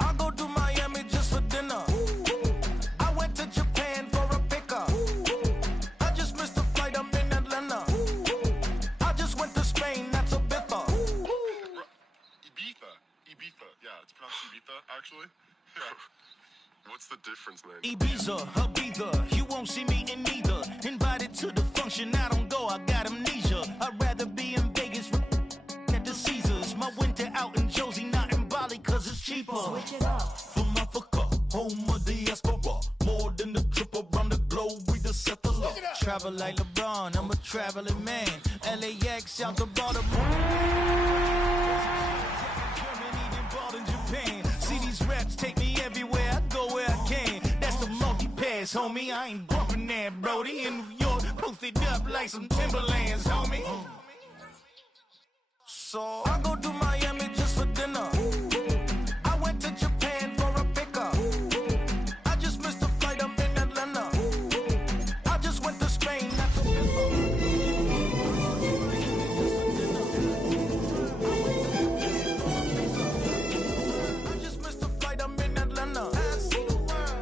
I go to Miami just for dinner. I went to Japan for a pickup. I just missed the flight, I'm in Atlanta. I just went to Spain, that's a bither. Ibiza. Yeah, it's pronounced Ibiza, actually. Yeah. What's the difference, man? Ibiza, Ibiza, you won't see me in neither. Invited to the function, I don't go, I got amnesia. I'd rather be in Vegas at the Caesars. My winter out in Josie, not in Bali, cause it's cheaper. Switch it up. From Africa, home of the diaspora. More than the trip around the globe, we just set the law. Travel like LeBron, I'm a traveling man. LAX out to Baltimore. Germany, then bought in Japan. See these raps take me everywhere, I go where I can. That's the multi-pass, homie. I ain't bumping that, Brody. In New York, posted up like some Timberlands, homie. So I go to Miami just for dinner. I went to Japan for a pickup. I just missed the flight, I'm in Atlanta. I just went to Spain, that's a bither. I just missed the flight, I'm in Atlanta.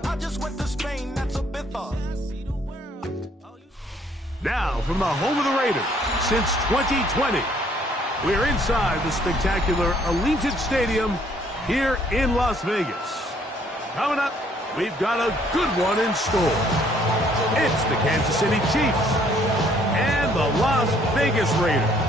I just went to Spain, that's a bither. Now, from the home of the Raiders since 2020, we're inside the spectacular Allegiant Stadium here in Las Vegas. Coming up, we've got a good one in store. It's the Kansas City Chiefs and the Las Vegas Raiders.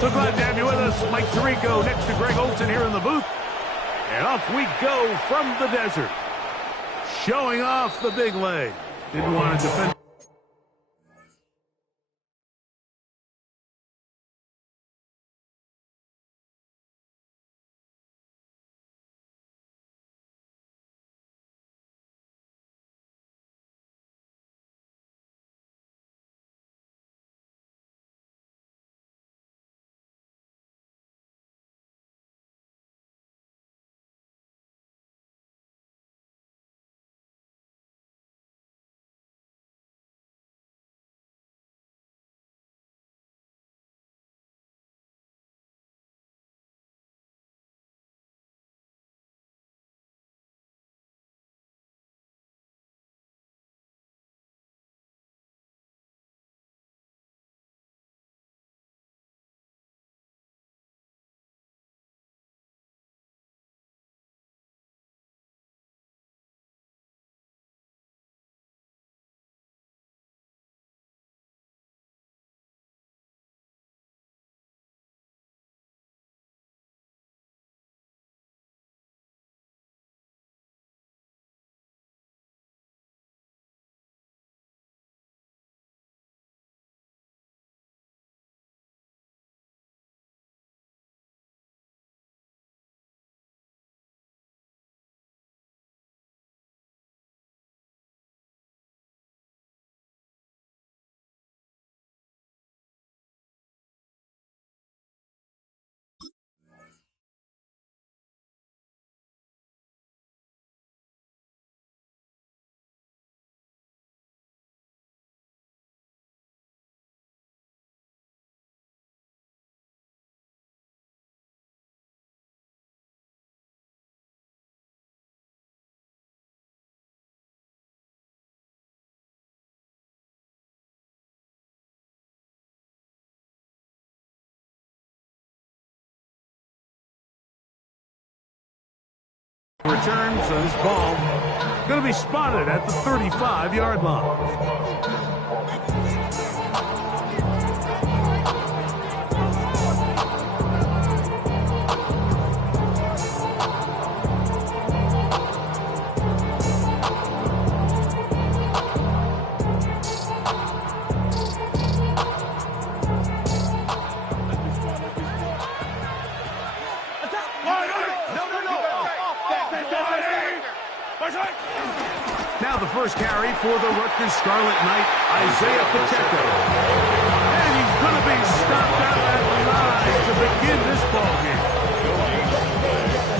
So glad to have you with us. Mike Tirico next to Greg Olson here in the booth. And off we go from the desert. Showing off the big leg. Didn't want to defend. Return, so this ball going to be spotted at the 35-yard line. Now the first carry for the Rutgers Scarlet Knight, Isaiah Pacheco. And he's going to be stopped out at the line to begin this ball game.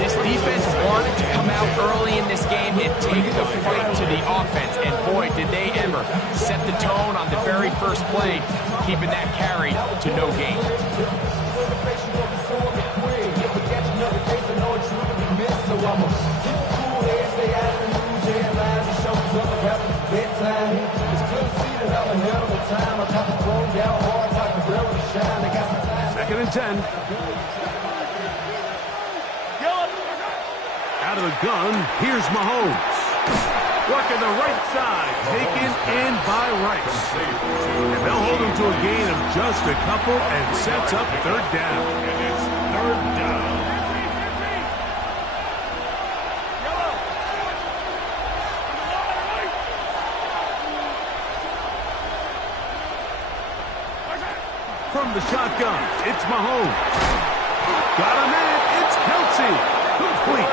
This defense wanted to come out early in this game and take the fight to the offense. And boy, did they ever set the tone on the very first play, keeping that carry to no gain. Second and 10. Out of the gun, here's Mahomes. Working the right side, taken in by Rice. And they'll hold him to a gain of just a couple and sets up third down. And it's third down. From the shotgun, it's Mahomes. Got a man, it's Kelsey. Complete.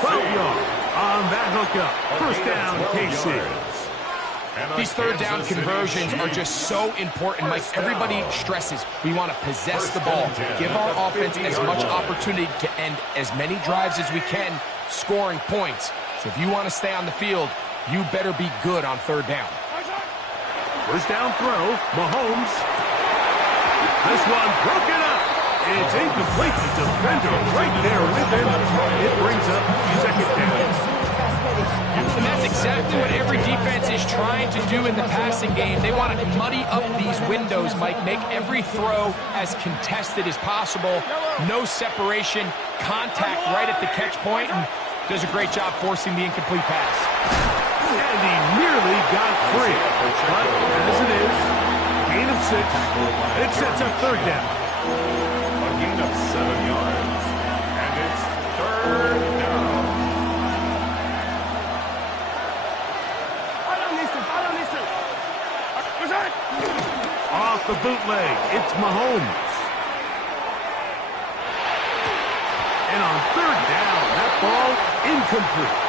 12 yards on that hookup. First down, KC. These third down conversions are just so important, Mike. Everybody stresses we want to possess the ball, give our offense as much opportunity to end as many drives as we can, scoring points. So if you want to stay on the field, you better be good on third down. First down throw, Mahomes. This one broken up. It's incomplete. The defender right there with him. It brings up second down. And that's exactly what every defense is trying to do in the passing game. They want to muddy up these windows, Mike, make every throw as contested as possible. No separation, contact right at the catch point, and does a great job forcing the incomplete pass. And he nearly got free. But as it is, gain of 6. It sets up third down. A gain of 7 yards. And it's third down. Off the bootleg, it's Mahomes. And on third down, that ball incomplete.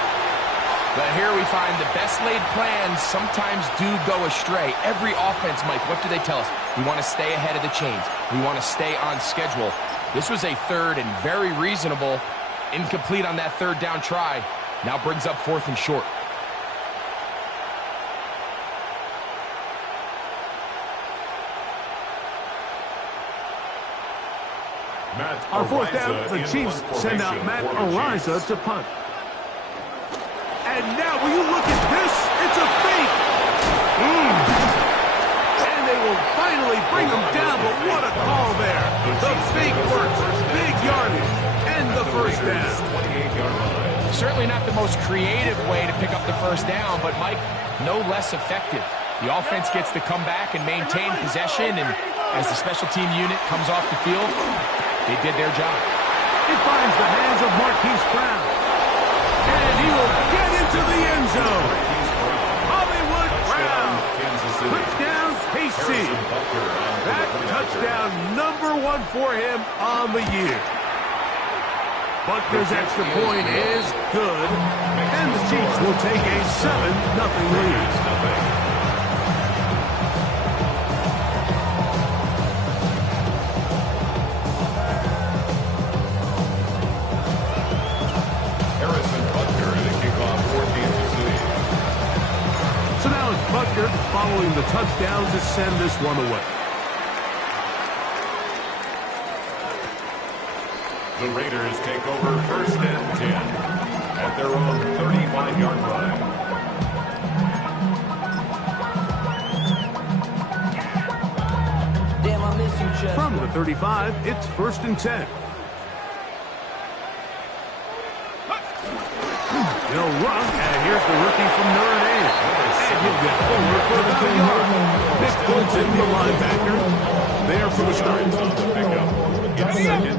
But here we find the best laid plans sometimes do go astray. Every offense, Mike, what do they tell us? We want to stay ahead of the chains. We want to stay on schedule. This was a third and very reasonable. Incomplete on that third down try. Now brings up fourth and short. Our fourth down, the Chiefs send out Matt Ariza to punt. And now, will you look at this? It's a fake. And they will finally bring him down, but what a call there. The fake works, big yardage, and the first down. Certainly not the most creative way to pick up the first down, but Mike, no less effective. The offense gets to come back and maintain possession, and as the special team unit comes off the field, they did their job. It finds the hands of Marquise Brown. And he will get into the end zone. Hollywood Brown. Touchdown, KC. That touchdown #1 for him on the year. Butker's extra point is good. And the Chiefs will take a 7-0 lead. Butker following the touchdown to send this one away. The Raiders take over first and 10 at their own 35-yard line. Damn, I miss you, Chester. From the 35, it's first and 10. He'll run, and here's the rookie from Notre Dame. And he'll get forward for the 10-yard. Nick Bolton, the linebacker, there for the start.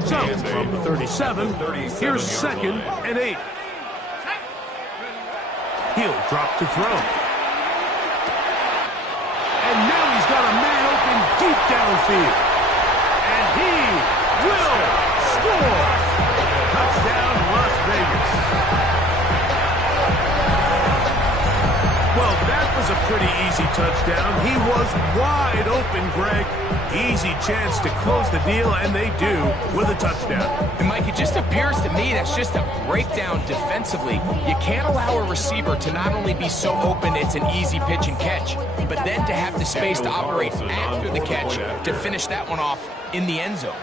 So, from the 37, here's second and 8. He'll drop to throw. And now he's got a man open deep downfield. And he will score. Touchdown, Las Vegas. was a pretty easy touchdown. He was wide open, Greg. Easy chance to close the deal, and they do with a touchdown. And Mike, it just appears to me that's just a breakdown defensively. You can't allow a receiver to not only be so open it's an easy pitch and catch, but then to have the space to operate after the catch to finish that one off in the end zone.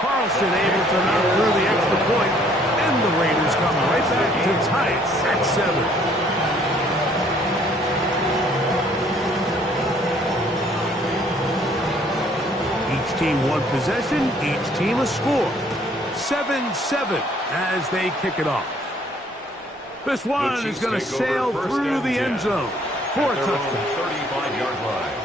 Carlson able to knock through the extra point, and the Raiders come right back to tie it at 7. Each team one possession, each team a score. 7-7 as they kick it off. This one is going to sail through the end zone for a touchdown. 35-yard line.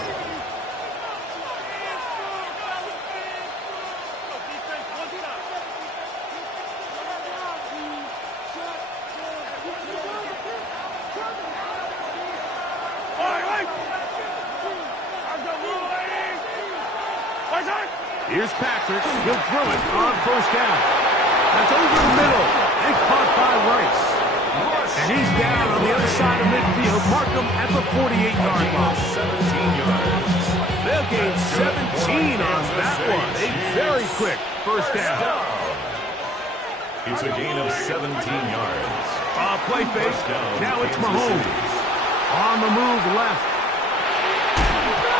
Here's Patrick. He'll throw it on first down. That's over the middle and caught by Rice. And he's down on the other side of midfield. Mark him at the 48-yard line. 17 yards. They'll gain 17 on that one. A very quick first down. It's a gain of 17 yards. Play fake. Now it's Mahomes. On the move left.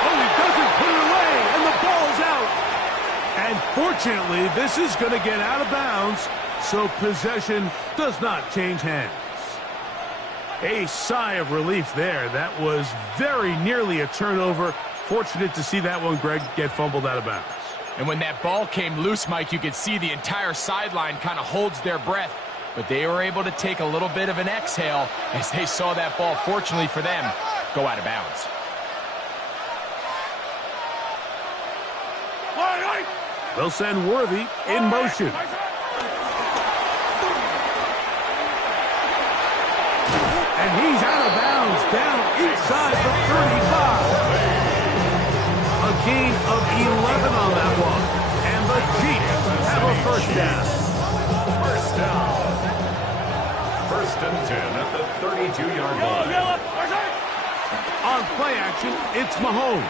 Oh, he doesn't put it away, and the ball's out. And fortunately, this is going to get out of bounds, so possession does not change hands. A sigh of relief there. That was very nearly a turnover. Fortunate to see that one, Greg, get fumbled out of bounds. And when that ball came loose, Mike, you could see the entire sideline kind of holds their breath. But they were able to take a little bit of an exhale as they saw that ball, fortunately for them, go out of bounds. They'll send Worthy in motion. And he's out of bounds, down inside the 35. A gain of 11 on that one. And the Chiefs have a first down. First down. First and 10 at the 32-yard line. On play action, it's Mahomes.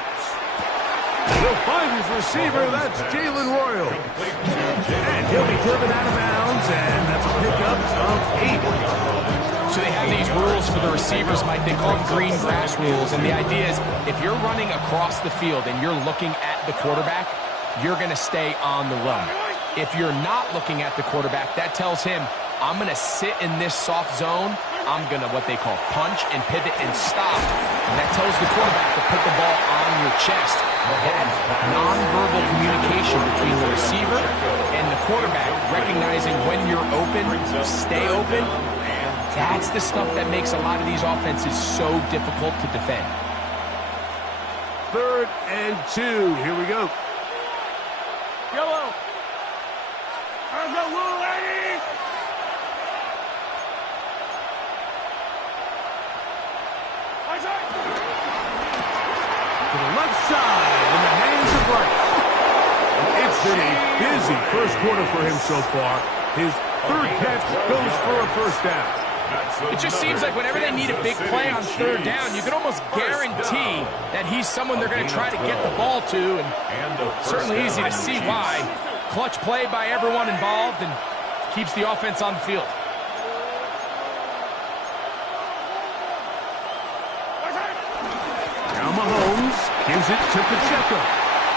He'll find his receiver. That's Jalen Royal. And he'll be driven out of bounds, and that's a pickup of 8. So they have these rules for the receivers, Mike. They call them green grass rules. And the idea is if you're running across the field and you're looking at the quarterback, you're going to stay on the run. If you're not looking at the quarterback, that tells him, I'm going to sit in this soft zone. I'm going to what they call punch and pivot and stop. And that tells the quarterback to put the ball on your chest. That nonverbal communication between the receiver and the quarterback, recognizing when you're open, stay open, that's the stuff that makes a lot of these offenses so difficult to defend. 3rd and 2. Here we go. Yellow. How's that little lady? To the left side in the hands of Rice. It's been a busy first quarter for him so far. His 3rd catch goes for a first down. It just seems like whenever they need a big play on 3rd down, you can almost guarantee that he's someone they're going to try to get the ball to, and certainly easy to see why. Clutch play by everyone involved and keeps the offense on the field. Now Mahomes gives it to Pacheco.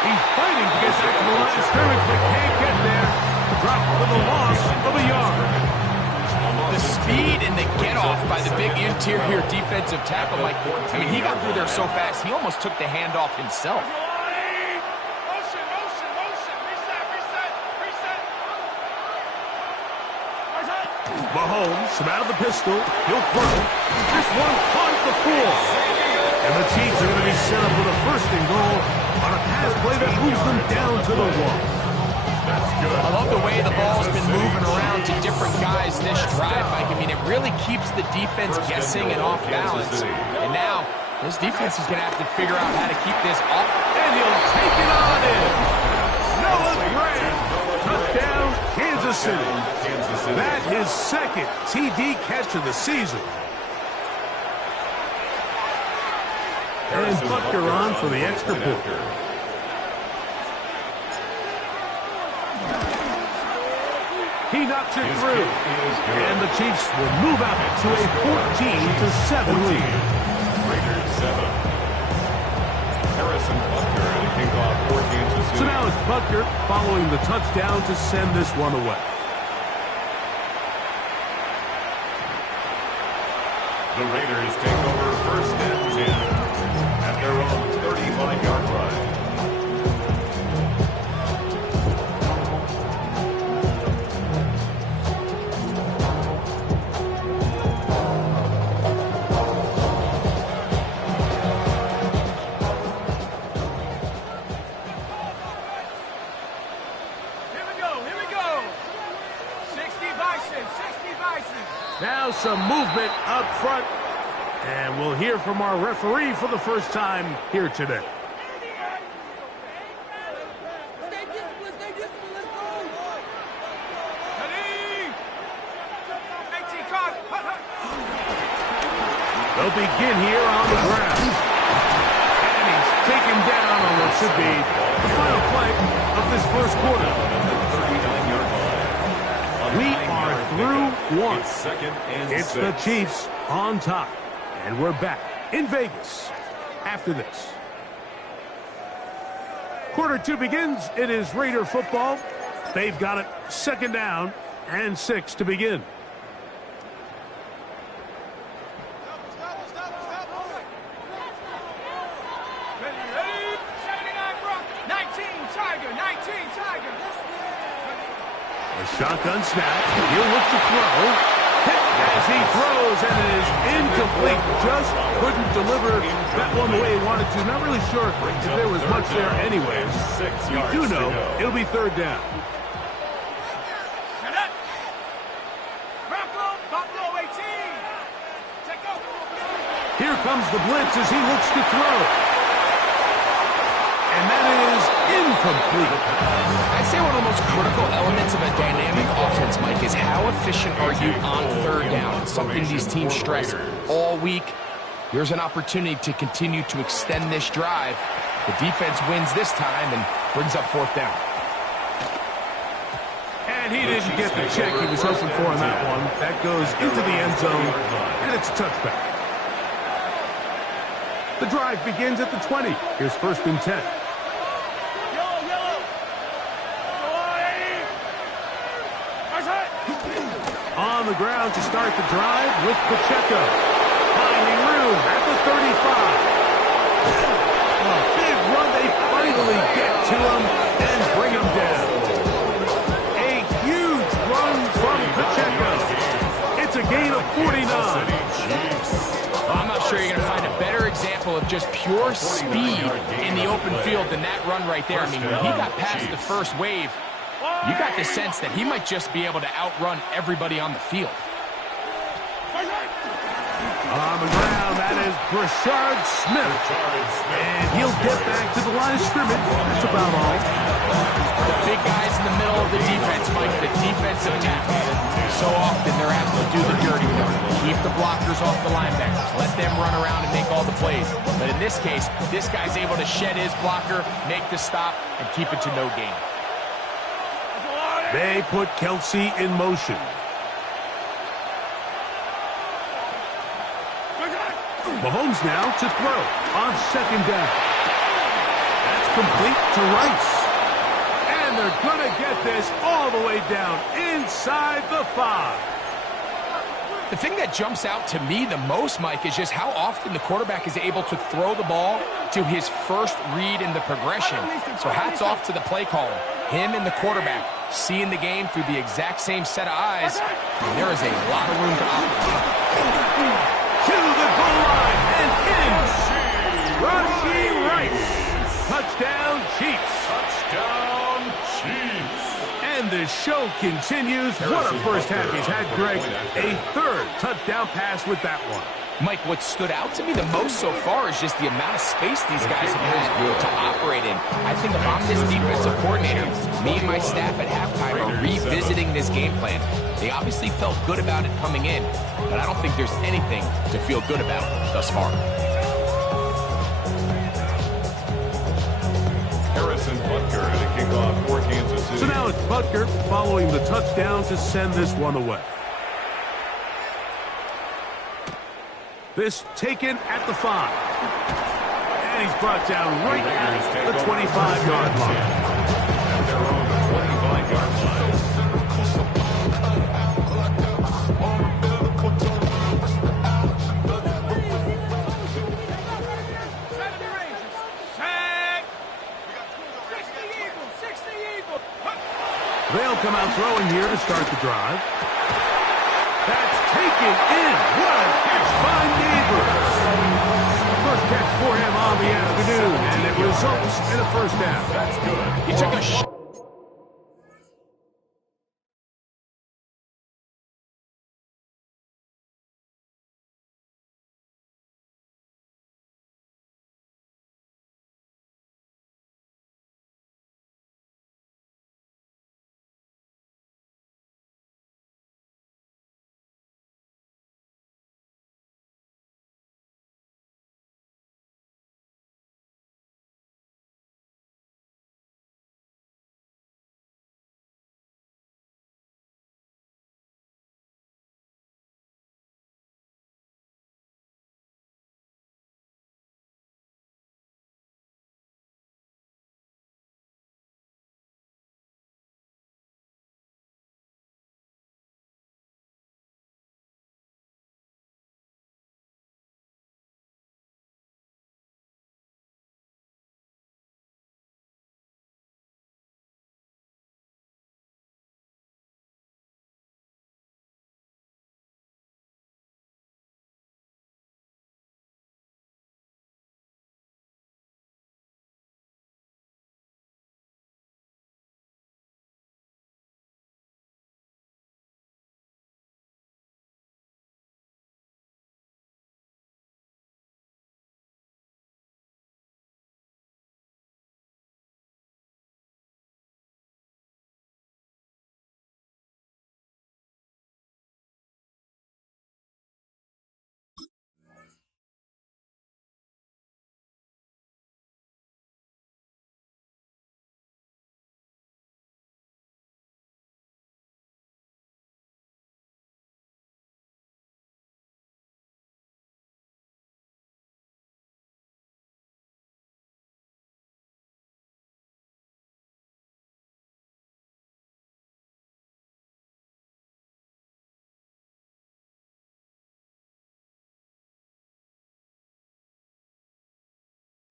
He's fighting to get back to the line of scrimmage, but can't get there. Drop for the loss of a yard. The speed and the get-off by the big interior defensive tackle, Mike. I mean, he got through there so fast, he almost took the handoff himself. Mahomes, from out of the pistol, he'll throw. This one caught at the 4. And the Chiefs are going to be set up with a 1st and goal on a pass play that moves them down to the 1. I love the way the ball's been moving around to different guys this drive, Mike. I mean, it really keeps the defense guessing and off balance. And now, this defense is going to have to figure out how to keep this off. And he'll take it on in. Noah Grant. Touchdown, Kansas Kansas City. That his second TD catch of the season. And Butker on for the extra point. He knocks it through. And the Chiefs will move out to a 14-7 lead. Raiders 7. Harrison Butker to kick off 14 Kansas City. So now it's Butker following the touchdown to send this one away. The Raiders take over first and 10 at their own 35-yard line. Now some movement up front. And we'll hear from our referee for the first time here today. They'll begin here on the ground. And he's taken down on what should be the final play of this first quarter. We are through one. It's the Chiefs on top. And we're back in Vegas after this. Quarter 2 begins. It is Raider football. They've got it second down and 6 to begin. A shotgun snap. He'll look to throw. As he throws, and it is incomplete. Just couldn't deliver that one the way he wanted to. Not really sure if there was much there anyways. We do know it'll be third down. Here comes the blitz as he looks to throw. And that is incomplete. I'd say one of the most critical elements of a dynamic offense, Mike, is how efficient are you on third down? It's something these teams stress all week. Here's an opportunity to continue to extend this drive. The defense wins this time and brings up fourth down. And he didn't get the check he was hoping for on that one. That goes into the end zone, and it's a touchback. The drive begins at the 20. Here's first and 10. On the ground to start the drive with Pacheco. Finding room at the 35. A big run. They finally get to him and bring him down. A huge run from Pacheco. It's a gain of 49. Well, I'm not sure you're going to find a better example of just pure speed in the open field than that run right there. I mean, when he got past the first wave, you got the sense that he might just be able to outrun everybody on the field. On the ground, that is Brashard Smith. And he'll get back to the line of scrimmage. That's about all. The big guys in the middle of the defense, Mike, the defensive tackles. So often they're asked to do the dirty work. Keep the blockers off the linebackers. Let them run around and make all the plays. But in this case, this guy's able to shed his blocker, make the stop, and keep it to no gain. They put Kelsey in motion. Mahomes now to throw on second down. That's complete to Rice. And they're going to get this all the way down inside the 5. The thing that jumps out to me the most, Mike, is just how often the quarterback is able to throw the ball to his first read in the progression. So hats off to the play caller. Him and the quarterback seeing the game through the exact same set of eyes. And there is a lot of room to operate. To the goal line and in. Rashee Rice. Touchdown, Chiefs. Touchdown, Chiefs. And the show continues. What a first half he's had, Greg. A third touchdown pass with that one. Mike, what stood out to me the most so far is just the amount of space these guys have had to operate in. I think if I'm this defensive coordinator, me and my staff at halftime are revisiting this game plan. They obviously felt good about it coming in, but I don't think there's anything to feel good about thus far. Harrison Butker to kick off for Kansas City. So now it's Butker following the touchdown to send this one away. This taken at the 5. And he's brought down right at the 25-yard line. At their own 25-yard line. They'll come out throwing here to start the drive. That's taken in. What a catch by Neighbors. First catch for him on the afternoon, and it results in a first down. That's good. He took a shot.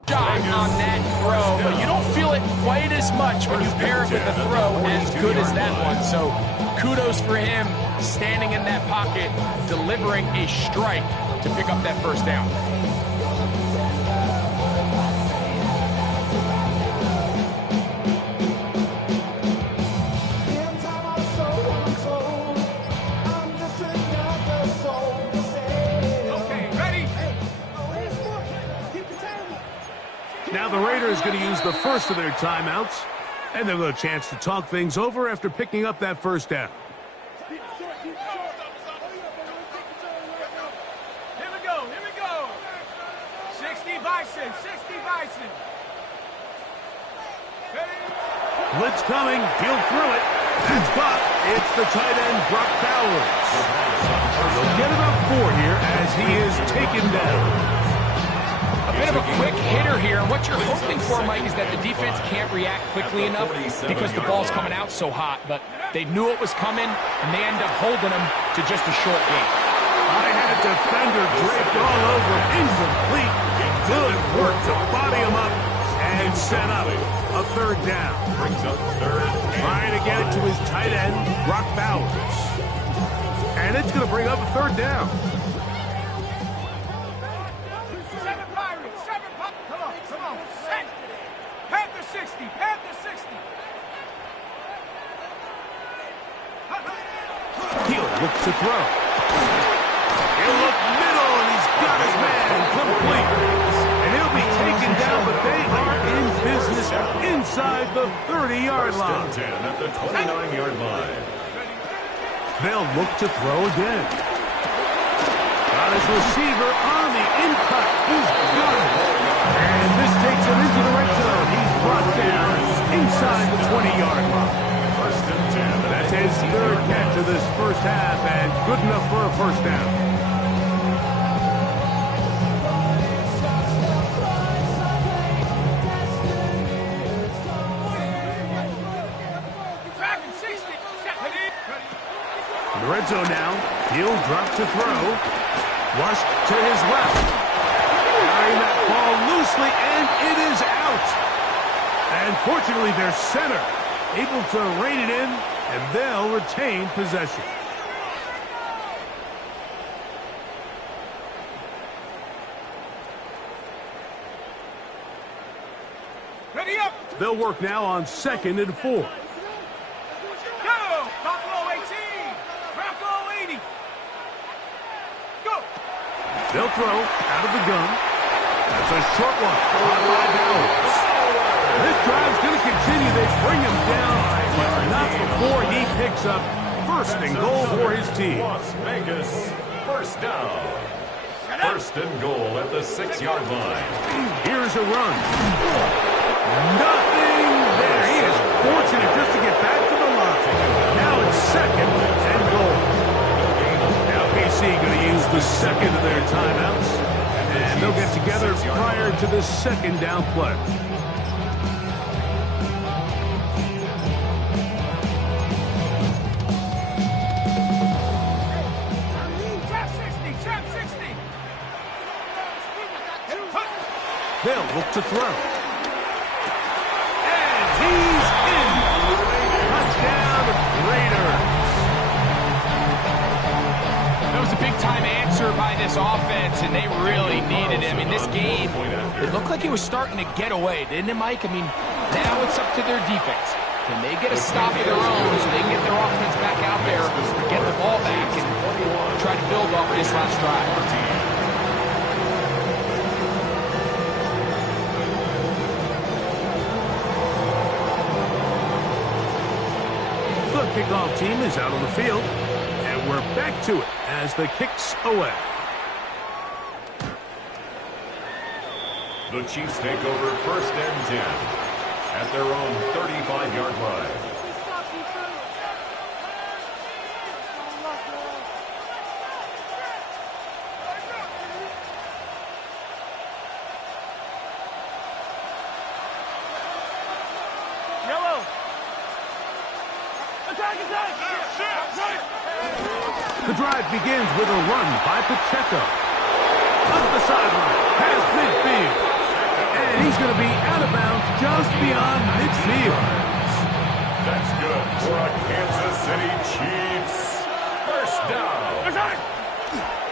Shot on that throw, but you don't feel it quite as much when you pair it with a throw as good as that one. So kudos for him standing in that pocket, delivering a strike to pick up that first down. Now the Raiders going to use the first of their timeouts, and they'll get a chance to talk things over after picking up that first down. Here we go, 60 Bison, 60 Bison. Blitz coming, he'll throw it. That's caught. It's the tight end, Brock Bowers. They'll get about 4 here as he is taken down. A bit of a quick hitter here. What you're hoping for, Mike, is that the defense can't react quickly enough because the ball's coming out so hot. But they knew it was coming, and they end up holding them to just a short gain. I had a defender draped all over, incomplete. Good work to body him up and set up a third down. Brings up third. Trying to get it to his tight end, Brock Bowers. And it's going to bring up a third down. He'll look to throw. He'll look middle, and he's got his man complete. And he'll be taken down, but they are in business inside the 30-yard line. First and 10 at the 29-yard line. They'll look to throw again. Got his receiver on the in-cut. He's got it. And this takes him into the red zone. He's brought down inside the 20-yard line. First and 10. That's his third catch of this first half, and good enough for a first down. In the red zone now, he'll drop to throw. Flush to his left. Carrying that ball loosely, and it is out. And fortunately, their center able to rein it in, and they'll retain possession. Ready up. They'll work now on 2nd and 4. Go. Buffalo 18. Buffalo 80. Go. They'll throw out of the gun. That's a short one. Caught by Bowers. This drive's going to continue. They bring him down, but not before he picks up first and goal for his team. Las Vegas, first down. First and goal at the 6-yard line. Here's a run. Nothing there. He is fortunate just to get back to the line. Now it's 2nd and goal. Now KC going to use the second of their timeouts. And they'll get together prior to the second down play. They'll look to throw. And he's in. Touchdown, Raiders. That was a big-time answer by this offense, and they really needed it. I mean, this game, it looked like it was starting to get away, didn't it, Mike? I mean, now it's up to their defense. Can they get a stop of their own so they can get their offense back out there, get the ball back, and try to build off this last drive? The kickoff team is out on the field, and we're back to it as the kick's away. The Chiefs take over first and 10 at their own 35-yard line. Yellow. The drive begins with a run by Pacheco. Up the sideline, past midfield. And he's going to be out of bounds just beyond midfield. That's good for a Kansas City Chiefs. First down.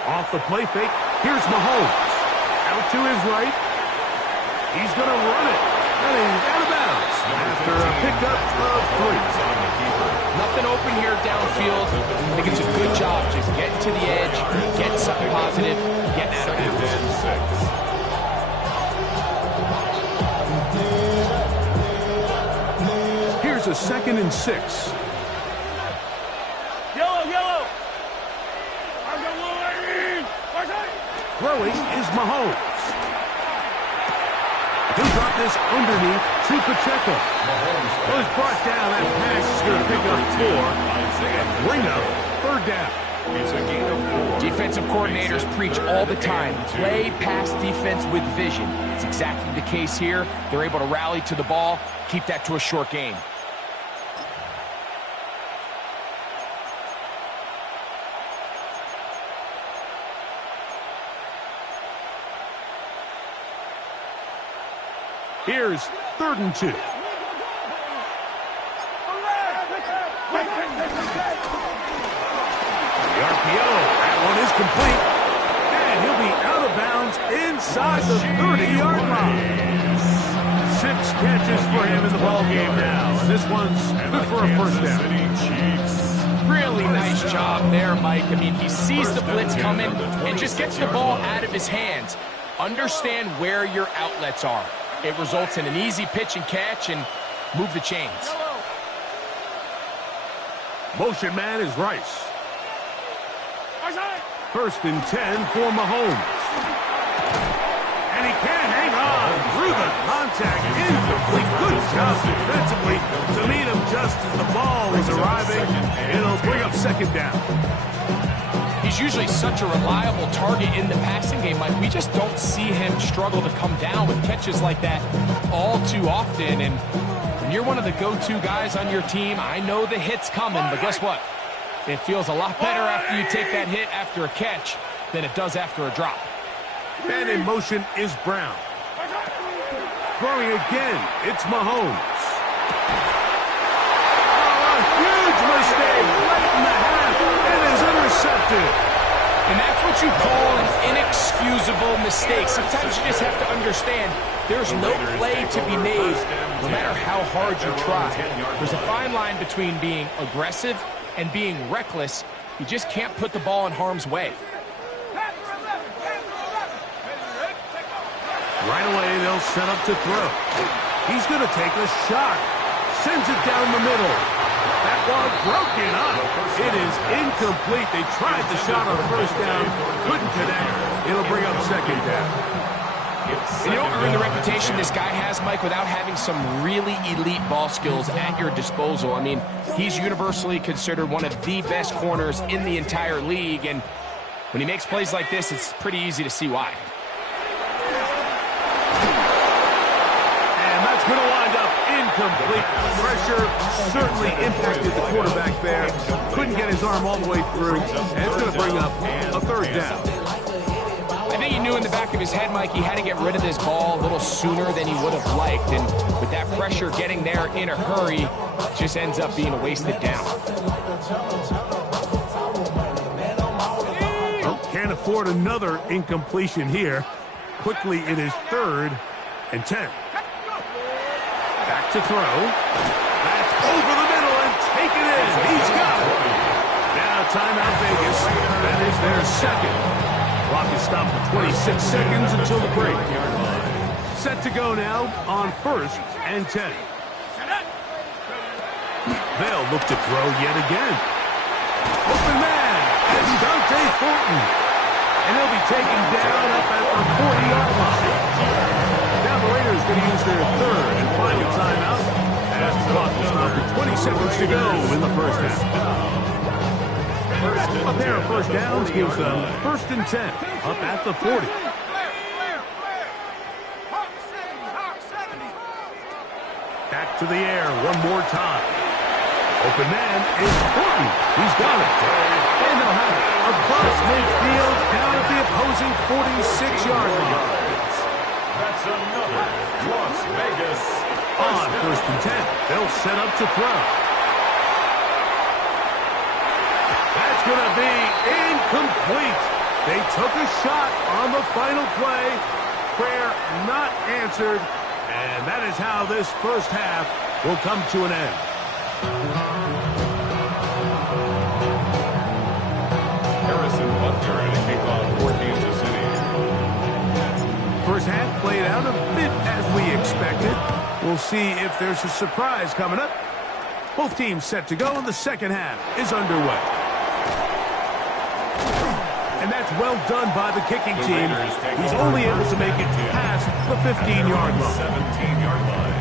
Off the play fake, here's Mahomes. Out to his right. He's going to run it. And he's out of bounds after a pickup of 3. Nothing open here downfield. I think it's a good job just getting to the edge, getting something positive, getting out of bounds. Here's a 2nd and 6. Yellow. Throwing is Mahomes. He'll drop this underneath to Pacheco. Was brought down. That pass is going to pick up 4 and bring up 3rd down. It's a gain of 4. Defensive coordinators preach all the time, play pass defense with vision. It's exactly the case here. They're able to rally to the ball, keep that to a short gain. Here's 3rd and 2. The RPO, that one is complete. And he'll be out of bounds inside the 30-yard line. 6 catches for him in the ballgame now. And this one's good for a first down. City Chiefs Really nice job there, Mike. I mean, he sees the blitz coming and just gets the ball out of his hands. Understand where your outlets are. It results in an easy pitch and catch and move the chains. Motion man is Rice. First and 10 for Mahomes. And he can't hang on through the contact. Incomplete. Good job defensively to meet him just as the ball was arriving. It'll bring up second down. He's usually such a reliable target in the passing game, Mike. We just don't see him struggle to come down with catches like that all too often. And when you're one of the go-to guys on your team, I know the hit's coming, but guess what? It feels a lot better after you take that hit after a catch than it does after a drop. And in motion is Brown. Throwing again, it's Mahomes. Oh, a huge mistake late in the half. It is intercepted. And that's what you call an inexcusable mistake. Sometimes you just have to understand there's no play to be made no matter how hard you try. There's a fine line between being aggressive and being reckless. You just can't put the ball in harm's way. Right away, they'll set up to throw. He's going to take a shot. Sends it down the middle. That ball broken up. It is incomplete. They tried the shot on first down. Couldn't connect. It'll bring up second down. And you don't earn the reputation this guy has, Mike, without having some really elite ball skills at your disposal. I mean, he's universally considered one of the best corners in the entire league, and when he makes plays like this, it's pretty easy to see why. And that's going to wind up incomplete. Pressure certainly impacted the quarterback there. Couldn't get his arm all the way through, and it's going to bring up a third down. I think he knew in the back of his head, Mike, he had to get rid of this ball a little sooner than he would have liked. And with that pressure getting there in a hurry, it just ends up being a wasted down. Oh, can't afford another incompletion here. Quickly, it is 3rd and 10. Back to throw. That's over the middle and taken in. He's got it. Now timeout Vegas. That is their second. Clock is stopped for 26 seconds until the break. Set to go now on 1st and 10. They'll look to throw yet again. Open man, it's Dante Thornton. And he'll be taken down up at the 40-yard line. Now the Raiders going to use their 3rd and final timeout as the clock is stopped for 20 seconds to go in the first half. A pair of first downs gives them 1st and 10 up at the 40. Back to the air one more time. Open man is Thornton. He's got it. And they'll have it across midfield down at the opposing 46-yard line. That's another Las Vegas. On 1st and 10, they'll set up to throw. That's going to be incomplete. They took a shot on the final play. Prayer not answered. And that is how this first half will come to an end. Harrison Butker in a kickoff for Kansas City. First half played out a bit as we expected. We'll see if there's a surprise coming up. Both teams set to go, and the second half is underway. And that's well done by the kicking team. He's only able to make it past the 15-yard line. 17-yard line.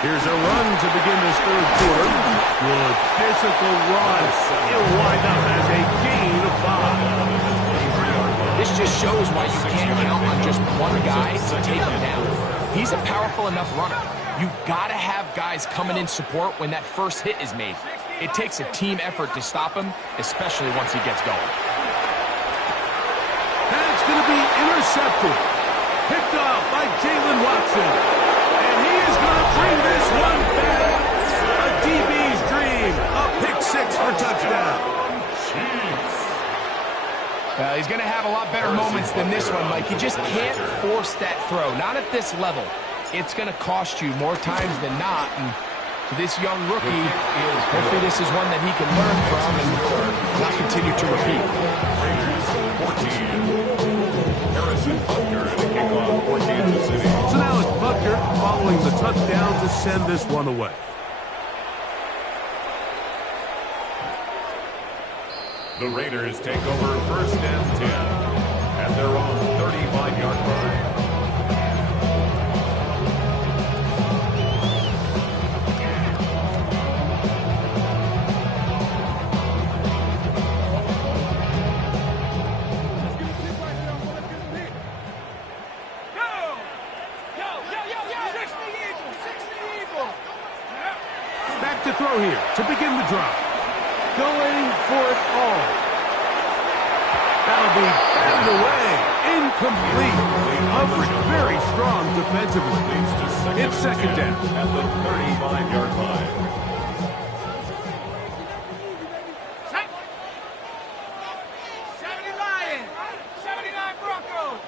Here's a run to begin this 3rd quarter. Good physical run. It'll wind up as a gain of 5. This just shows why you can't count on just one guy to take him down. He's a powerful enough runner. You gotta have guys coming in support when that first hit is made. It takes a team effort to stop him, especially once he gets going. That's going to be intercepted. Picked off by Jalen Watson. And he is going to bring this one back. A DB's dream. A pick 6 for touchdown. He's going to have a lot better moments than this one, Mike. You just can't force that throw. Not at this level. It's going to cost you more times than not. And for this young rookie, hopefully this is one that he can learn from and not continue to repeat. So now it's Butker following the touchdown to send this one away. The Raiders take over 1st and 10 at their own 35-yard line. Back to throw here to begin the drive. Going for it all. That'll be batted away. Incomplete. Coverage very strong defensively. It's 2nd down. At the 35-yard line. 70 Lions, 79 Broncos.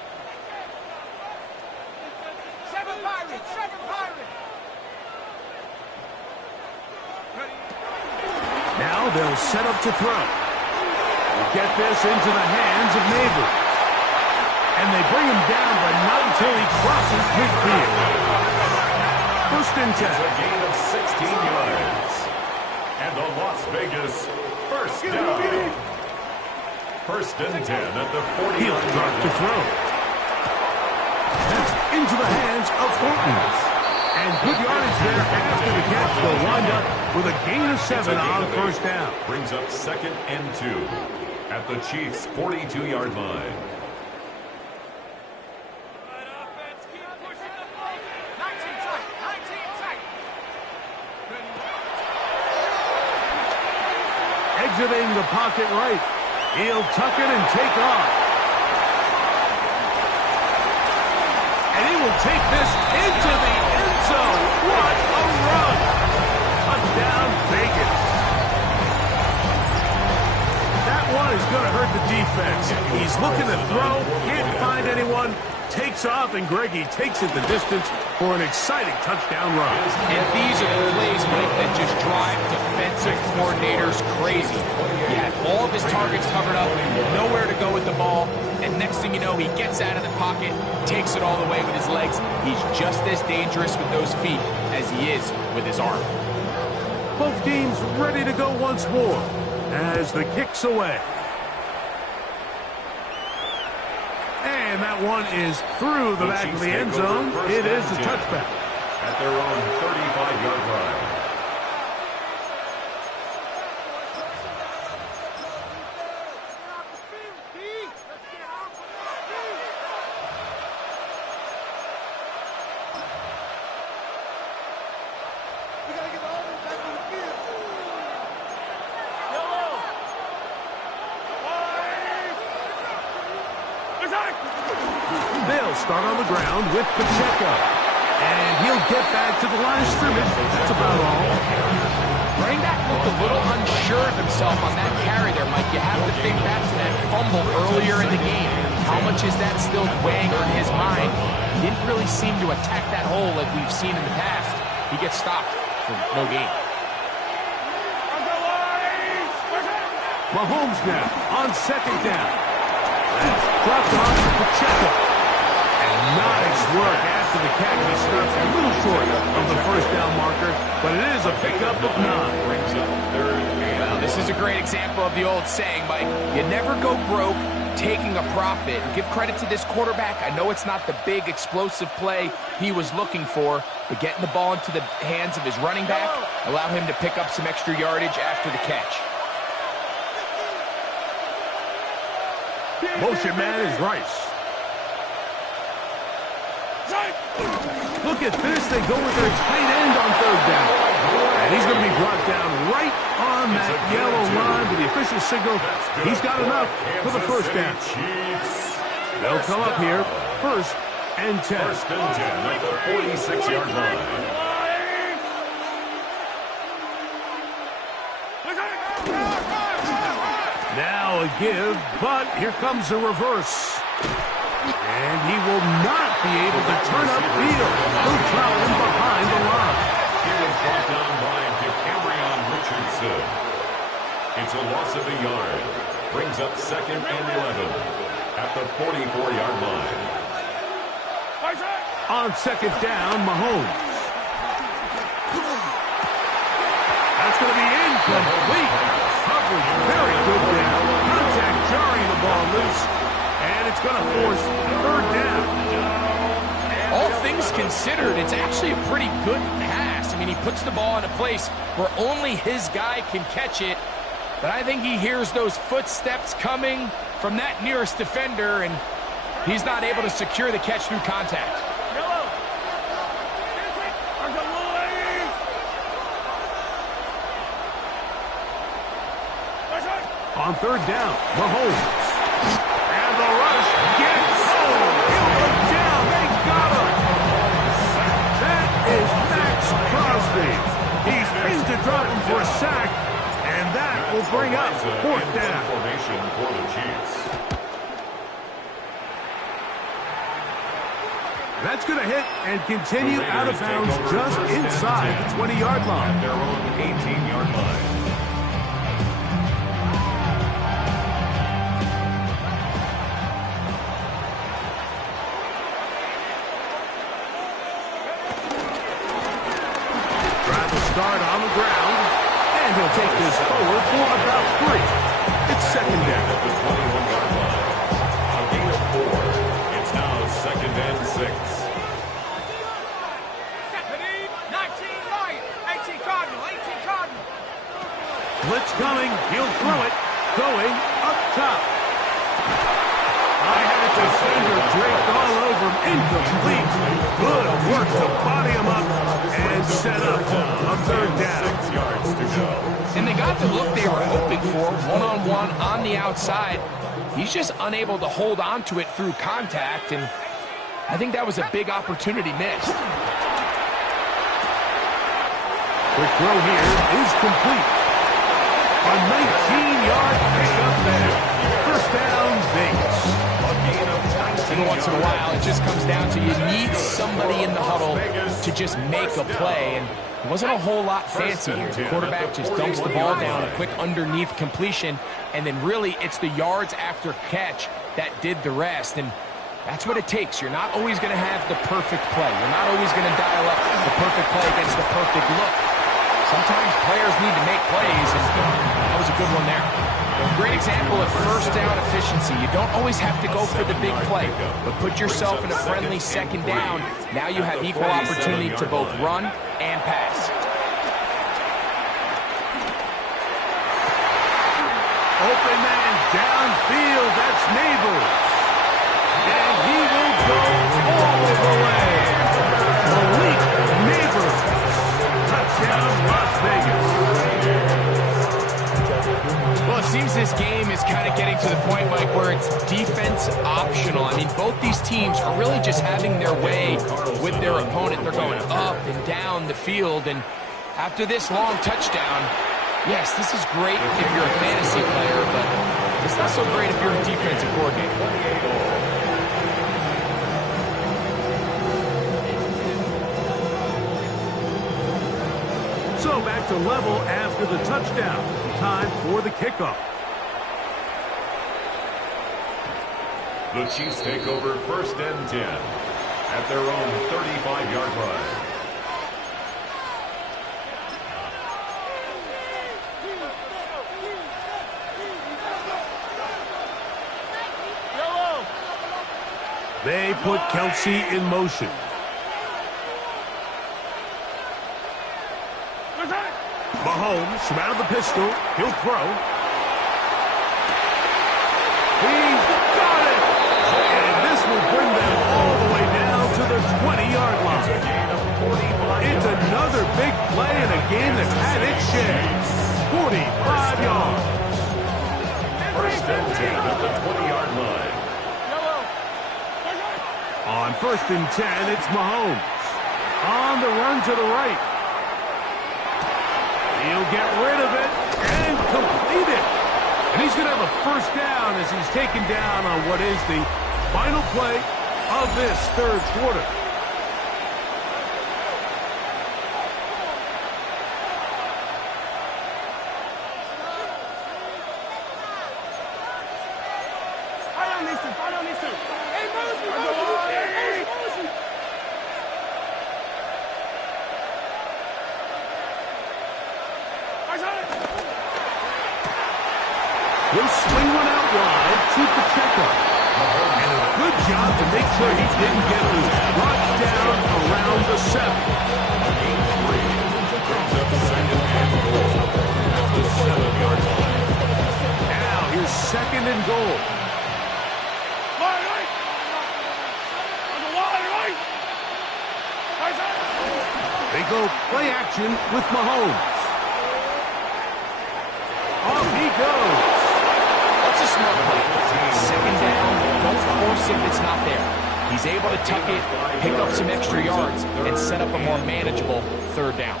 7 Pirates, 7 Pirates. Now they'll set up to throw. Get this into the hands of Neighbors. And they bring him down, but not until he crosses midfield. 1st and 10. A gain of 16 yards. And the Las Vegas 1st down. 1st and 10 at the 40-yard He'll drop to throw. That's into the hands of Thornton. And good yardage there after the catch. They'll wind up with a gain of 7 on 1st down. Brings up 2nd and 2 at the Chiefs' 42-yard line. Exiting the pocket right. He'll tuck it and take off. And he will take this into the end zone. What a run! Touchdown, Vegas. That one is going to hurt the defense. He's looking to throw, can't find anyone, takes off, and Greggy takes it the distance for an exciting touchdown run. And these are the plays, Mike, that just drive defensive coordinators crazy. He had all of his targets covered up, nowhere to go with the ball, and next thing you know, he gets out of the pocket, takes it all the way with his legs. He's just as dangerous with those feet as he is with his arm. Both teams ready to go once more as the kick's away. And that one is through the back of the end zone. It is a touchback. At their own 35-yard line. They'll start on the ground with Pacheco. And he'll get back to the line of scrimmage. That's about all. Running back looked a little unsure of himself on that carry there, Mike. You have to think back to that fumble earlier in the game. How much is that still weighing on his mind? He didn't really seem to attack that hole like we've seen in the past. He gets stopped for no gain. Mahomes now on 2nd down. That's dropped off to Pacheco. And nice work after the catch. He stops a little short of the 1st down marker, but it is a pickup of 9. Well, this is a great example of the old saying, Mike. You never go broke taking a profit. And give credit to this quarterback. I know it's not the big explosive play he was looking for, but getting the ball into the hands of his running back allow him to pick up some extra yardage after the catch. Motion man is Rice. Look at this. They go with their tight end on 3rd down. And he's going to be brought down right on that yellow line with the official signal. He's got enough for the 1st down. They'll come up here 1st and 10. 1st and 10 at the 46-yard line. Now a A give, but here comes a reverse. And he will not be able to turn upfield. He'll drop him behind the line. He was brought down by DeCamerion Richardson. It's a loss of a yard. Brings up 2nd and 11 at the 44-yard line. On 2nd down, Mahomes. That's going to be incomplete. Coverage very good there. Contact jarring the ball loose. And it's going to force 3rd down. All things considered, it's actually a pretty good pass. I mean, he puts the ball in a place where only his guy can catch it. But I think he hears those footsteps coming from that nearest defender, and he's not able to secure the catch through contact. On 3rd down, Mahomes. And the rush gets home. He'll look down. They got him. That is Max Crosby. He's pinned to drop him for a sack. And that will bring up 4th down. Formation for the Chiefs. That's going to hit and continue out of bounds just inside the 20-yard line. At their own 18-yard line. Start on the ground, and he'll take this forward for about 3. It's 2nd down. At the 21-yard line. A gain of 4. It's now 2nd and 6. 19 Lion, 18 Cardinal, 18 Cardinal. Blitz coming, he'll throw it, going up top. I had a defender draped all over him, incomplete. Good work to body him up and set up a 3rd down. 6 yards to go. And they got the look they were hoping for, one-on-one on the outside. He's just unable to hold on to it through contact, and I think that was a big opportunity missed. Quick throw here is complete. A 19-yard pickup there. 1st down, Vegas. Every once in a while, it just comes down to you need somebody in the huddle to just make a play, and it wasn't a whole lot fancy here. The quarterback just dumps the ball down, a quick underneath completion, and then really it's the yards after catch that did the rest, and that's what it takes. You're not always going to have the perfect play. You're not always going to dial up the perfect play against the perfect look. Sometimes players need to make plays, and that was a good one there. A great example of 1st down efficiency. You don't always have to go for the big play, but put yourself in a friendly 2nd down. Now you have equal opportunity to both run and pass. Open man downfield, that's Neighbors. And he will go all the way. Malik Neighbors. Touchdown, Las Vegas. Well, it seems this game is kind of getting to the point, Mike, where it's defense optional. I mean, both these teams are really just having their way with their opponent. They're going up and down the field, and after this long touchdown, yes, this is great if you're a fantasy player, but it's not so great if you're a defensive coordinator. So back to level after the touchdown. Time for the kickoff. The Chiefs take over 1st and 10 at their own 35-yard line. They put Kelsey in motion. Mahomes from out of the pistol. He'll throw. He's got it! And this will bring them all the way down to the 20-yard line. It's another big play in a game that's had its share. 45 yards. 1st and 10 at the 20-yard line. On 1st and 10, it's Mahomes. On the run to the right. He'll get rid of it and complete it. And he's going to have a first down as he's taken down on what is the final play of this third quarter. He'll swing one out wide to Pacheco. And a good job to make sure he didn't get loose. Brought down around the 7. Now here's second and goal. They go play action with Mahomes. Off he goes. That's a smart play. Second down, don't force it if it's not there. He's able to tuck it, pick up some extra yards, and set up a more manageable third down.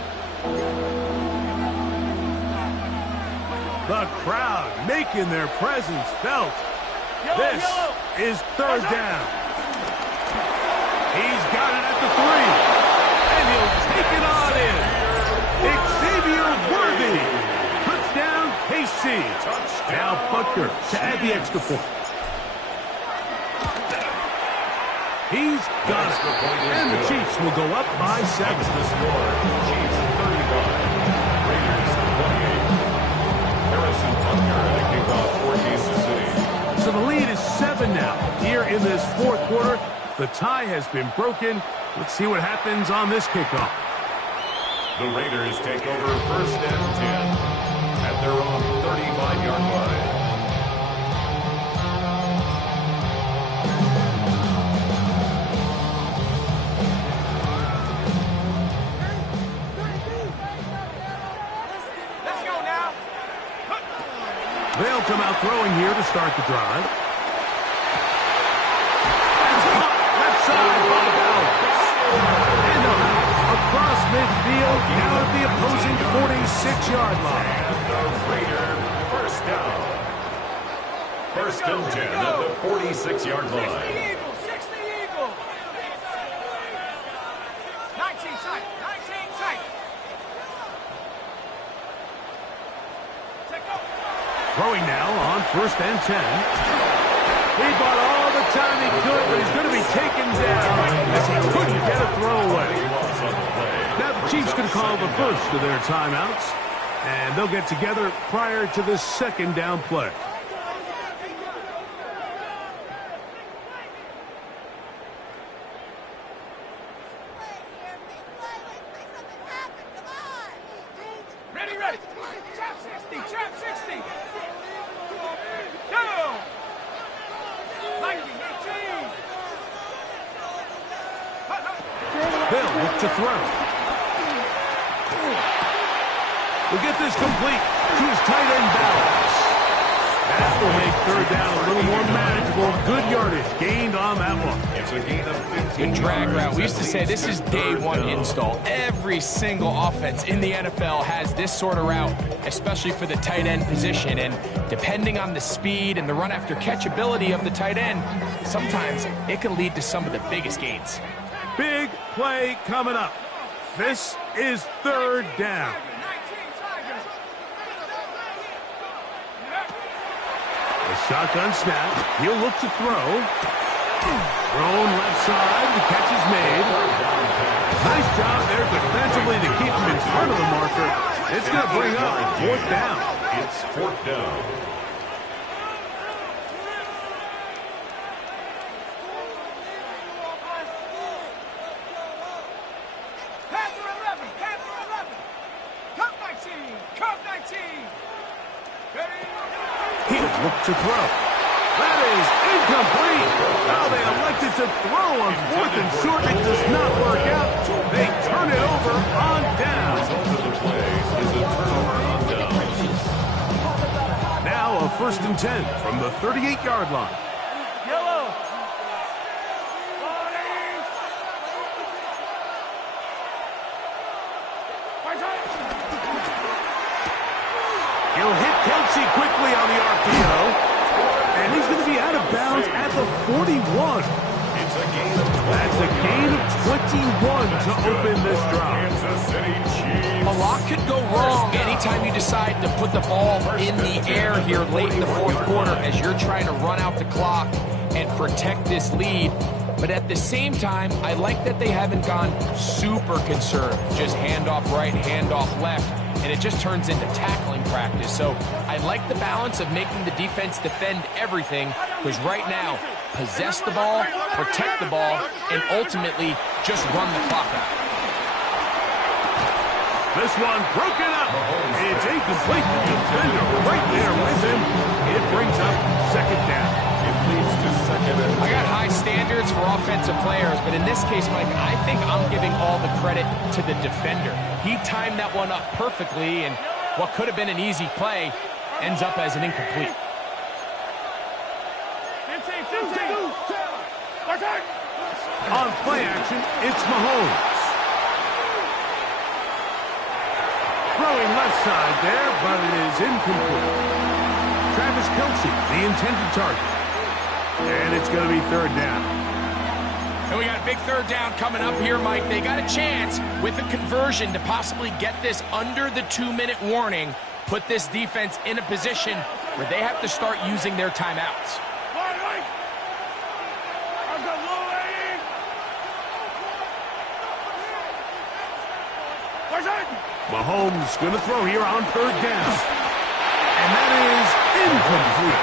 The crowd making their presence felt. This is third down. He's got it at the 3. And he'll take it on in. Xavier Worthy. Touchdown, KC. Now Butker to add the extra point. He's got it. And the Chiefs will go up by 7. The score, Chiefs 35, Raiders 28. Harrison Butker at a kickoff for Kansas City. So the lead is 7 now. Here in this fourth quarter, the tie has been broken. Let's see what happens on this kickoff. The Raiders take over first and 10 at their own 35-yard line. Let's go now. They'll come out throwing here to start the drive. Left side by Bowers. And they'll have it across midfield, down at the opposing 46-yard line. And the Raider first down. First and 10 at the 46-yard line. 60 Eagles. 19 tight. 19 tight. Take over. Throwing now on first and 10. He bought all the time he could, but he's going to be taken down as he couldn't get a throw away. Now the Chiefs can call the first of their timeouts, and they'll get together prior to the second down play. Ready, ready. Trap 60, trap 60. Go. 90, 18. They'll look to throw. We'll get this complete to his tight end Bowers. That will make third down a little more manageable. Good yardage gained on that one. It's a gain of 15 Good drag yards. route. We used to say this is day one install. Every single offense in the NFL has this sort of route, especially for the tight end position. And depending on the speed and the run after catch ability of the tight end, sometimes it can lead to some of the biggest gains. Big play coming up. This is third down. 19 Tigers. A shotgun snap. He'll look to throw. Thrown left side. The catch is made. Nice job there defensively to keep him in front of the marker. It's going to bring up fourth down. It's fourth down. Panther 11, Panther 11. Cup 19, Cup 19. Ready? He'll look to throw. That is incomplete. Now they elected to throw on fourth and short. It does not work out. They turn it over on down. Result of the play is a turnover on downs. Now a first and 10 from the 38-yard line. Yellow. He'll hit Kelsey Kelsey quickly on the RPO. And he's going to be out of bounds at the 41. It's a gain of 20. That's a gain of 21 to open this drive. Kansas City Chiefs. A lot could go wrong anytime you decide to put the ball in the air here late in the fourth quarter as you're trying to run out the clock and protect this lead. But at the same time, I like that they haven't gone super conservative. Just handoff right, handoff left, and it just turns into tackling practice. So I like the balance of making the defense defend everything, because right now, possess the ball, protect the ball, and ultimately just run the clock out. This one broken up. It's incomplete. The defender right there with him. It brings up second down. It leads to second and I got high standards for offensive players, but in this case, Mike, I think I'm giving all the credit to the defender. He timed that one up perfectly, and what could have been an easy play ends up as an incomplete. On play action, it's Mahomes. Throwing left side there, but it is incomplete. Travis Kelsey, the intended target. And it's going to be third down. And we got a big third down coming up here, Mike. They got a chance with a conversion to possibly get this under the 2-minute warning, put this defense in a position where they have to start using their timeouts. Mahomes going to throw here on third down. And that is incomplete.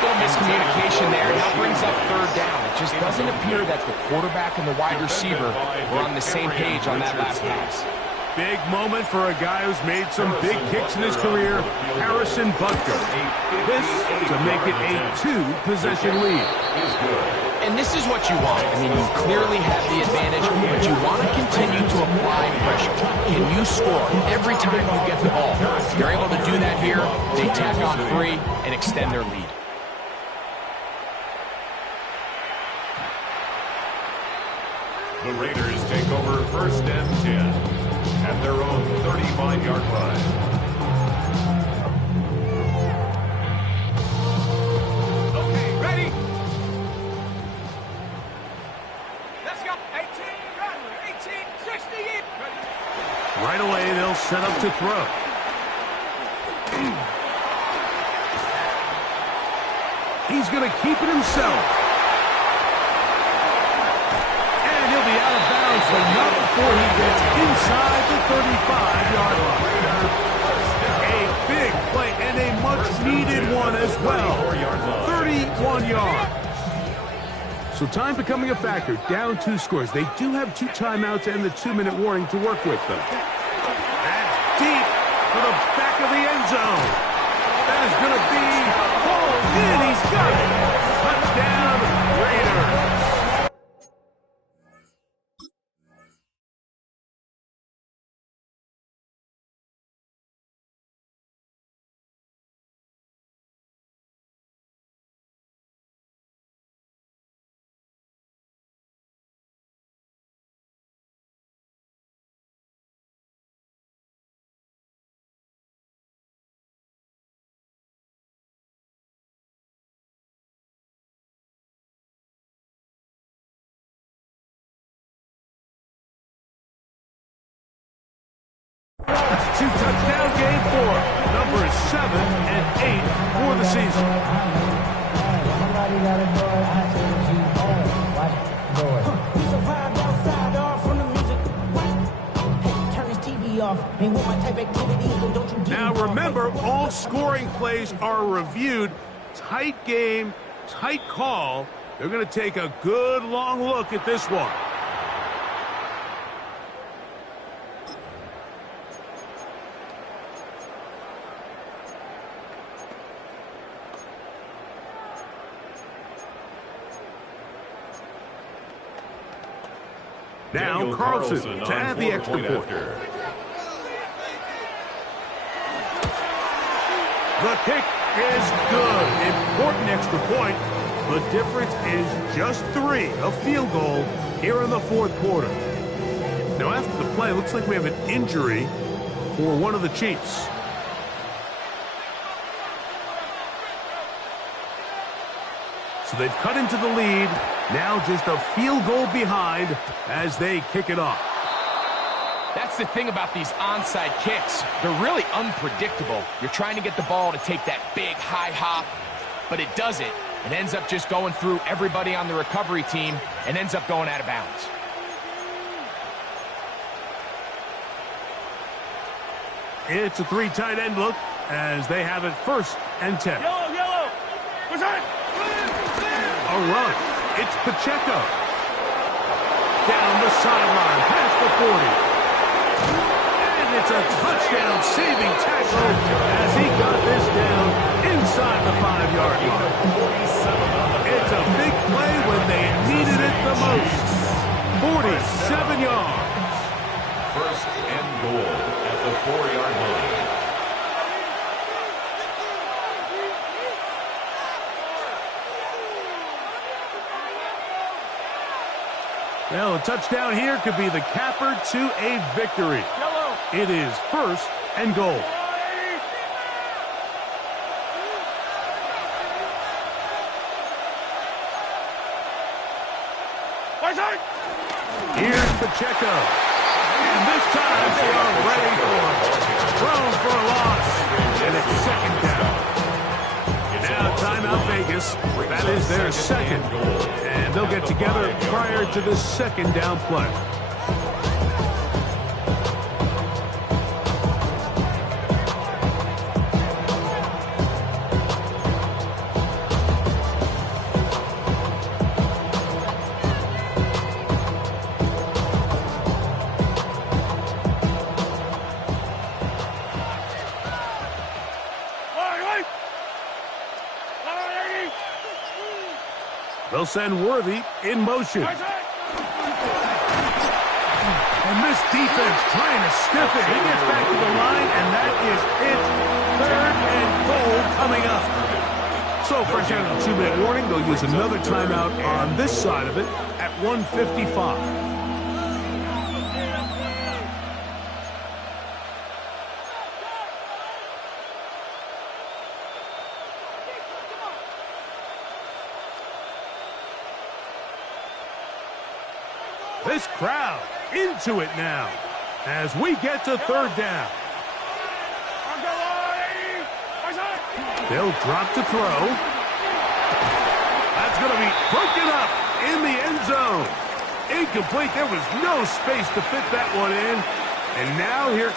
Little miscommunication there. Now brings up third down. It just doesn't appear that the quarterback and the wide receiver were on the same page on that last pass. Big moment for a guy who's made some big kicks in his career, Harrison Butker. This to make it a 2-possession lead. And this is what you want. I mean, you clearly have the advantage, but you want to continue to apply pressure. Can you score every time you get the ball? If you're able to do that here, they tack on 3 and extend their lead. The Raiders take over first and 10 at their own 35-yard line. Okay, ready? Let's go. 18, 60. Right away, they'll set up to throw. He's going to keep it himself. And he'll be out of bounds, but not before he gets inside the 35-yard line. A big play and a much-needed one as well. 31 yards. So time becoming a factor, down 2 scores. They do have 2 timeouts and the 2-minute warning to work with them. That's deep for the back of the end zone. That is going to be pulled in. He's got it. Touchdown, Raiders. That's a 2-touchdown game for number 7 and 8 for the season. Somebody got a boy, I said you on. Watch it, boy. We survived outside, all from the music. Hey, turn this TV off. Ain't with my type activities, so don't you get Now involved. remember, all scoring plays are reviewed. Tight game, tight call. They're going to take a good long look at this one. Now Daniel Carlson to add the extra point. After. The kick is good. Important extra point. The difference is just 3, a field goal here in the fourth quarter. Now after the play, looks like we have an injury for one of the Chiefs. So they've cut into the lead. Now just a field goal behind as they kick it off. That's the thing about these onside kicks. They're really unpredictable. You're trying to get the ball to take that big high hop, but it doesn't. It ends up just going through everybody on the recovery team and ends up going out of bounds. It's a 3 tight end look as they have it 1st and 10. Yellow. What's that? A run. It's Pacheco. Down the sideline, past the 40. And it's a touchdown-saving tackle as he got this down inside the 5-yard line. It's a big play when they needed it the most. 47 yards. 1st and goal at the 4-yard line. Well, a touchdown here could be the capper to a victory. It is 1st and goal. Here's Pacheco. And this time they are ready for it. Thrown for a loss. And it's 2nd down. Now timeout Vegas. That is their 2nd. And they'll get together prior to the 2nd down play. They'll send Worthy in motion. And this defense trying to stiff it. He gets back to the line, and that is it. 3rd and goal coming up. So fresh out of the 2-minute warning, they'll use another timeout on this side of it at 1:55. This crowd into it now as we get to 3rd down. They'll drop to throw. That's going to be broken up in the end zone. Incomplete. There was no space to fit that one in. And now here...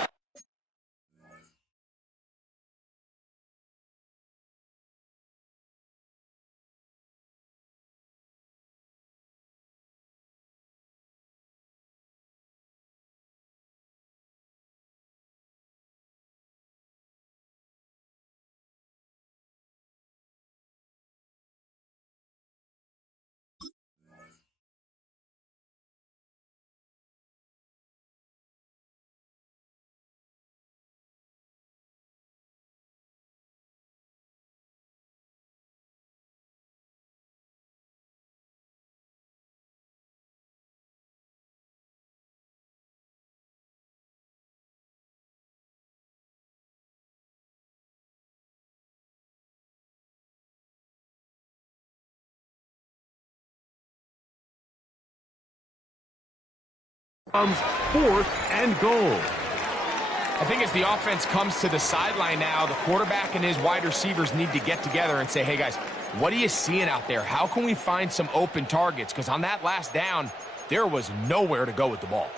comes 4th and goal. I think as the offense comes to the sideline now, the quarterback and his wide receivers need to get together and say, hey, guys, what are you seeing out there? How can we find some open targets? Because on that last down, there was nowhere to go with the ball.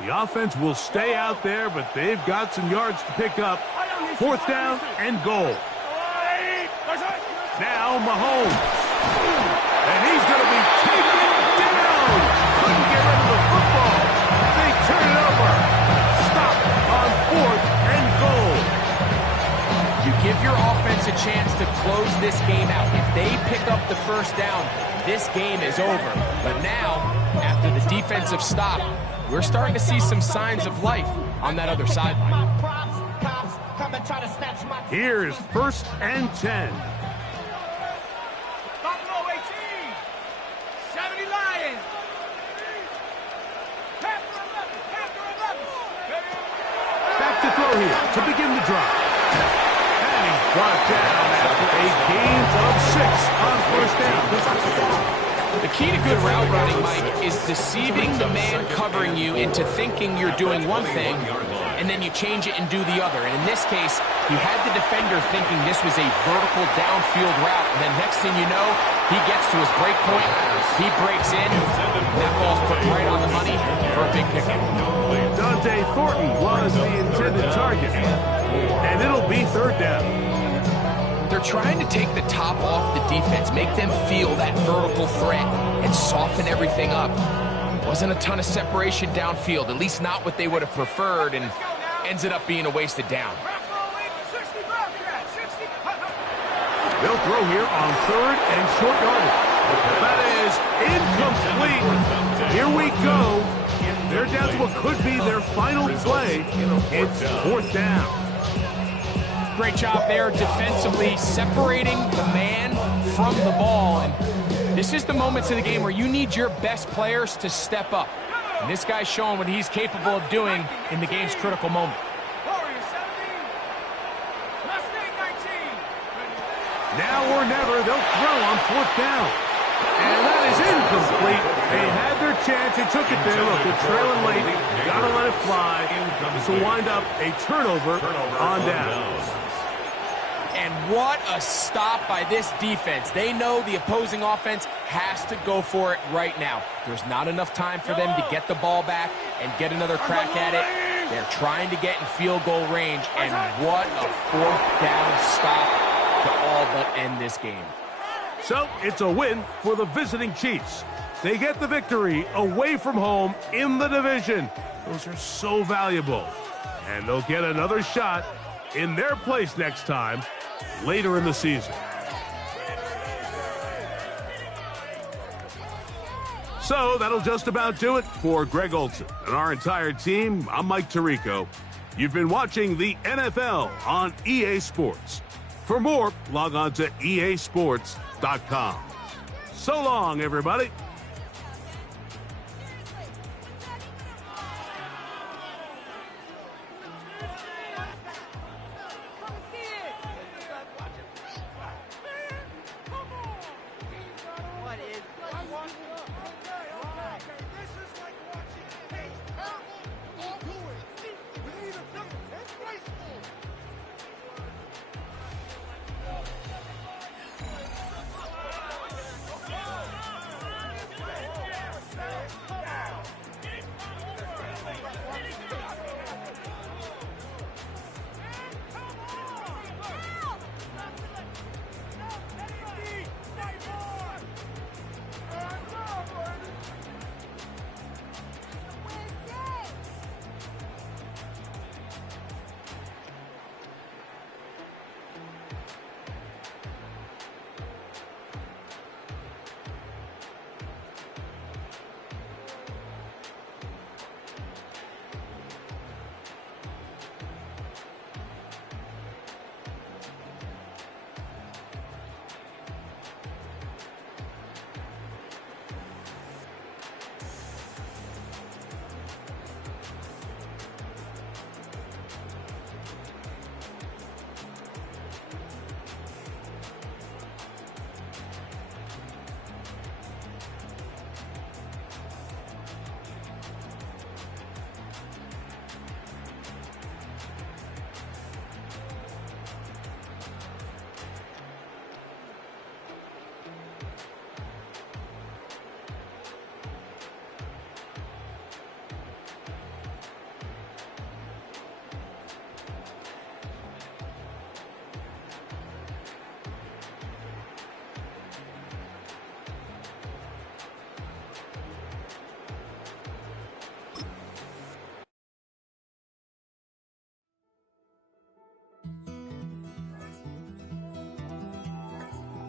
The offense will stay out there, but they've got some yards to pick up. 4th down and goal. Now Mahomes. And he's going to be taken down. Couldn't get rid of the football. They turn it over. Stop on 4th and goal. You give your offense a chance to close this game out. If they pick up the 1st down, this game is over. But now, after the defensive stop, we're starting to see some signs of life on that other sideline. Here's 1st and 10. Buffalo 18. 70 Lions. Back to throw here to begin the drive. And he's brought down after a gain of 6 on 1st down. The key to good route running, Mike, is deceiving the man covering you into thinking you're doing one thing, and then you change it and do the other. And in this case, he had the defender thinking this was a vertical downfield route, and then next thing you know, he gets to his break point, he breaks in, and that ball's put right on the money for a big pickup. Dante Thornton was the intended target, and it'll be 3rd down. They're trying to take the top off the defense, make them feel that vertical threat, and soften everything up. Wasn't a ton of separation downfield, at least not what they would have preferred, and ends it up being a wasted down. They'll throw here on 3rd and short yardage. That is incomplete. Here we go. They're down to what could be their final play. It's 4th down. Great job there defensively, separating the man from the ball. And this is the moments of the game where you need your best players to step up. And this guy's showing what he's capable of doing in the game's critical moment. Now or never, they'll throw on 4th down. And that is incomplete. They had their chance. They took it there. Look, they're trailing late. Got to let it fly. This will wind up a turnover on downs. And what a stop by this defense. They know the opposing offense has to go for it right now. There's not enough time for them to get the ball back and get another crack at it. They're trying to get in field goal range, and what a 4th down stop to all but end this game. So it's a win for the visiting Chiefs. They get the victory away from home in the division. Those are so valuable. And they'll get another shot in their place next time later in the season. So that'll just about do it for Greg Olson and our entire team. I'm Mike Tirico. You've been watching the NFL on EA Sports. For more, log on to easports.com. So long, everybody.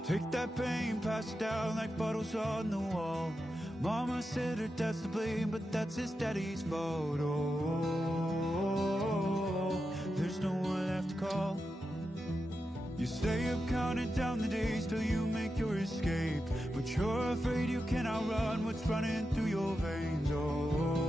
Take that pain, pass it down like bottles on the wall. Mama said her dad's to blame, but that's his daddy's fault. Oh, there's no one left to call. You stay up counting down the days till you make your escape, but you're afraid you cannot run what's running through your veins. Oh,